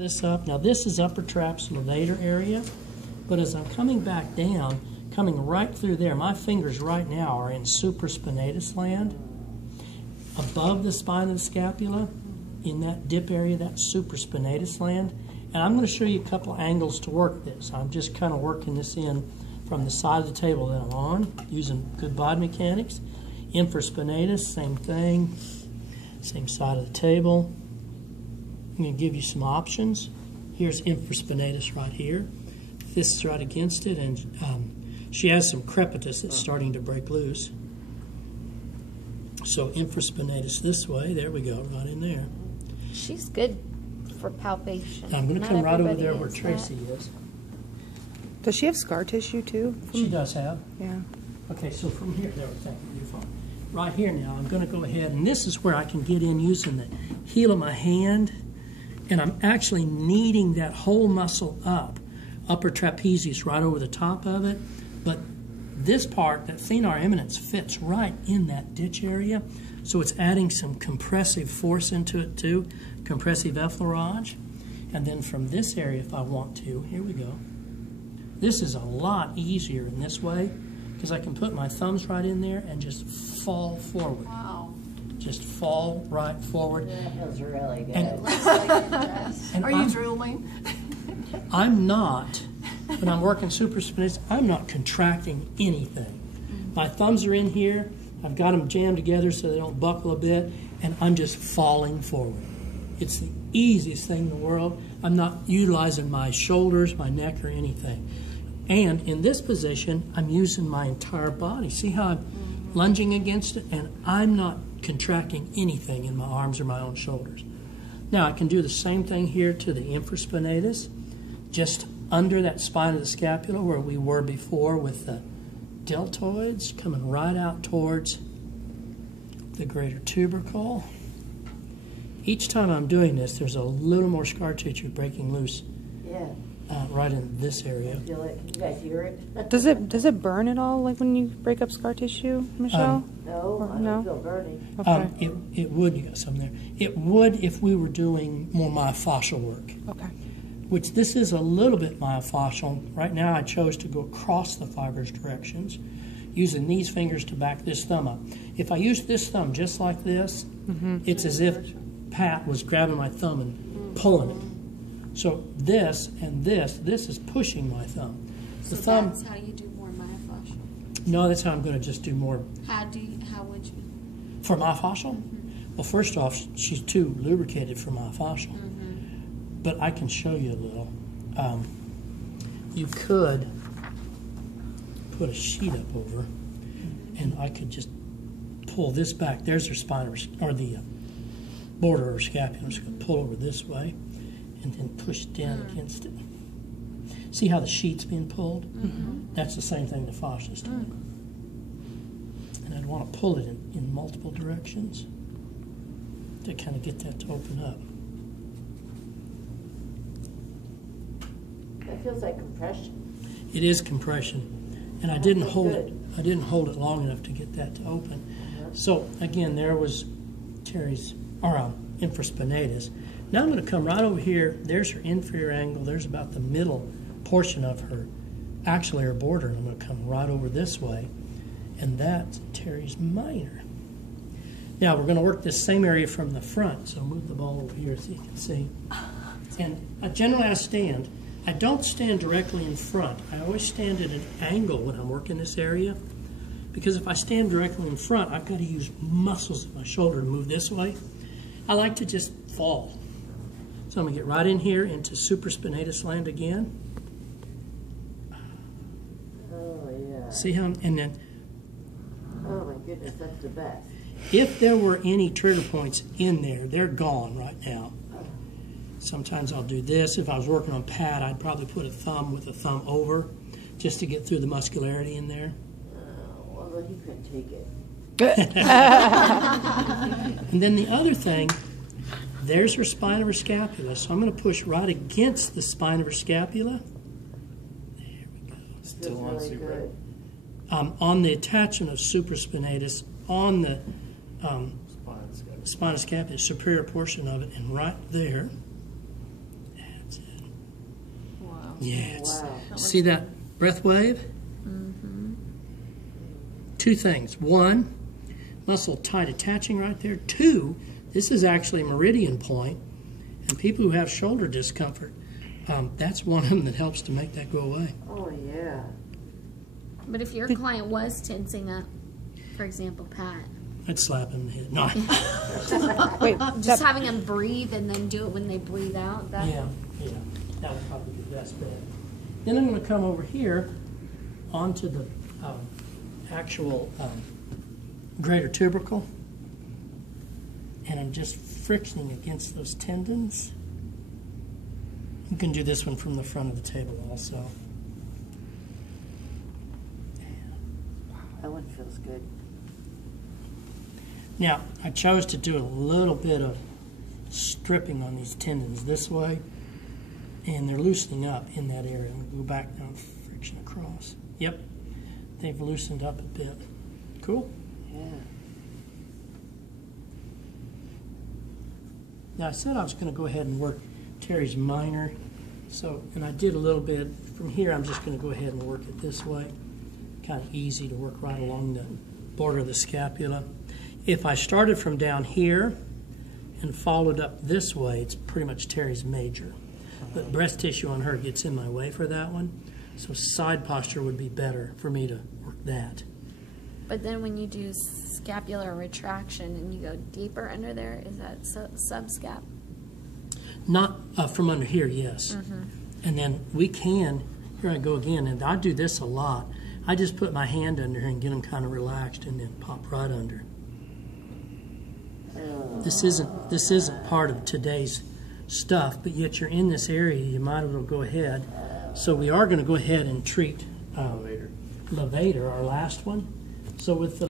this up. Now this is upper traps levator area, but as I'm coming back down, coming right through there, my fingers right now are in supraspinatus land. Above the spine of the scapula, in that dip area, that's supraspinatus land. And I'm going to show you a couple of angles to work this. I'm just kind of working this in from the side of the table that I'm on, using good body mechanics. Infraspinatus, same thing, same side of the table. I'm going to give you some options. Here's infraspinatus right here. This is right against it, and she has some crepitus that's starting to break loose. So infraspinatus this way. There we go, right in there. She's good for palpation. I'm going to come right over there where Tracy is. Does she have scar tissue too? She does have. Yeah. Okay, so from here, there, thank you, you're fine. Right here now, I'm going to go ahead, and this is where I can get in using the heel of my hand, and I'm actually kneading that whole muscle up, upper trapezius right over the top of it, but this part, that thenar eminence, fits right in that ditch area, so it's adding some compressive force into it too, compressive effleurage. And then from this area, if I want to, here we go. This is a lot easier in this way because I can put my thumbs right in there and just fall forward. Wow. Just fall right forward. That feels really good. And Are you drooling? I'm not, when I'm working supraspinatus, I'm not contracting anything. My thumbs are in here. I've got them jammed together so they don't buckle a bit, and I'm just falling forward. It's the easiest thing in the world. I'm not utilizing my shoulders, my neck, or anything. And in this position, I'm using my entire body. See how I'm lunging against it? And I'm not contracting anything in my arms or my own shoulders. Now, I can do the same thing here to the infraspinatus, just under that spine of the scapula where we were before with the deltoids coming right out towards the greater tubercle. Each time I'm doing this, there's a little more scar tissue breaking loose. Yeah. Right in this area. I feel it. You guys hear it? Does it burn at all, like when you break up scar tissue, Michelle? No, I No? don't feel burning. Okay. It would, you got some there. It would if we were doing more myofascial work, Okay. which this is a little bit myofascial. Right now I chose to go across the fibers directions, using these fingers to back this thumb up. If I use this thumb just like this, it's as if Pat was grabbing my thumb and pulling it. So this and this is pushing my thumb. The So thumb. that's how you do more myofascial. No, that's how I'm going to just do more. How would you? For myofascial? Well, first off, she's too lubricated for myofascial. But I can show you a little. You could put a sheet up over, and I could just pull this back. There's her spine, or the border of her scapula. I'm just going to pull over this way, and then push down against it. See how the sheet's being pulled? That's the same thing the fascia's doing. And I'd want to pull it in multiple directions to kind of get that to open up. That feels like compression. It is compression, and I didn't hold it. I didn't hold it long enough to get that to open. So again, there was Terry's infraspinatus. Now I'm going to come right over here. There's her inferior angle. There's about the middle portion of her axillary border, and I'm going to come right over this way, and that's Terry's minor. Now we're going to work this same area from the front. So move the ball over here so you can see. And generally I stand. I don't stand directly in front. I always stand at an angle when I'm working this area, because if I stand directly in front, I've got to use muscles of my shoulder to move this way. I like to just fall. So I'm going to get right in here into supraspinatus land again. Oh, yeah. See how, and then Oh, my goodness, that's the best. if there were any trigger points in there, they're gone right now. Sometimes I'll do this. If I was working on Pat, I'd probably put a thumb with a thumb over just to get through the muscularity in there. Oh, well, he couldn't take it. And then the other thing, there's her spine of her scapula. So I'm going to push right against the spine of her scapula. There we go. Still on really good. On the attachment of supraspinatus, on the spinal scapula, superior portion of it, and right there. Yeah. Wow. See that breath wave? Two things. One, muscle tight attaching right there. Two, this is actually a meridian point, and people who have shoulder discomfort, that's one of them that helps to make that go away. Oh, yeah. But if your client was tensing up, for example, Pat, I'd slap him in the head. No. Wait, just having them breathe and then do it when they breathe out. That Yeah, that would probably be the best bet. Then I'm going to come over here onto the actual greater tubercle, and I'm just frictioning against those tendons. You can do this one from the front of the table also. That one feels good. Now, I chose to do a little bit of stripping on these tendons this way, and they're loosening up in that area. I'm going to go back down, friction across. Yep, they've loosened up a bit. Cool. Yeah. Now, I said I was going to go ahead and work Terry's minor, and I did a little bit. From here, I'm just going to go ahead and work it this way. Kind of easy to work right along the border of the scapula. If I started from down here and followed up this way, it's pretty much Terry's major. But breast tissue on her gets in my way for that one, so side posture would be better for me to work that. But then when you do scapular retraction and you go deeper under there, is that subscap? Not from under here, yes. And then we can, here I go again, and I do this a lot. I just put my hand under here and get them kind of relaxed and then pop right under. This isn't part of today's stuff, but yet you're in this area, you might as well go ahead. So we are going to go ahead and treat levator, our last one. So with the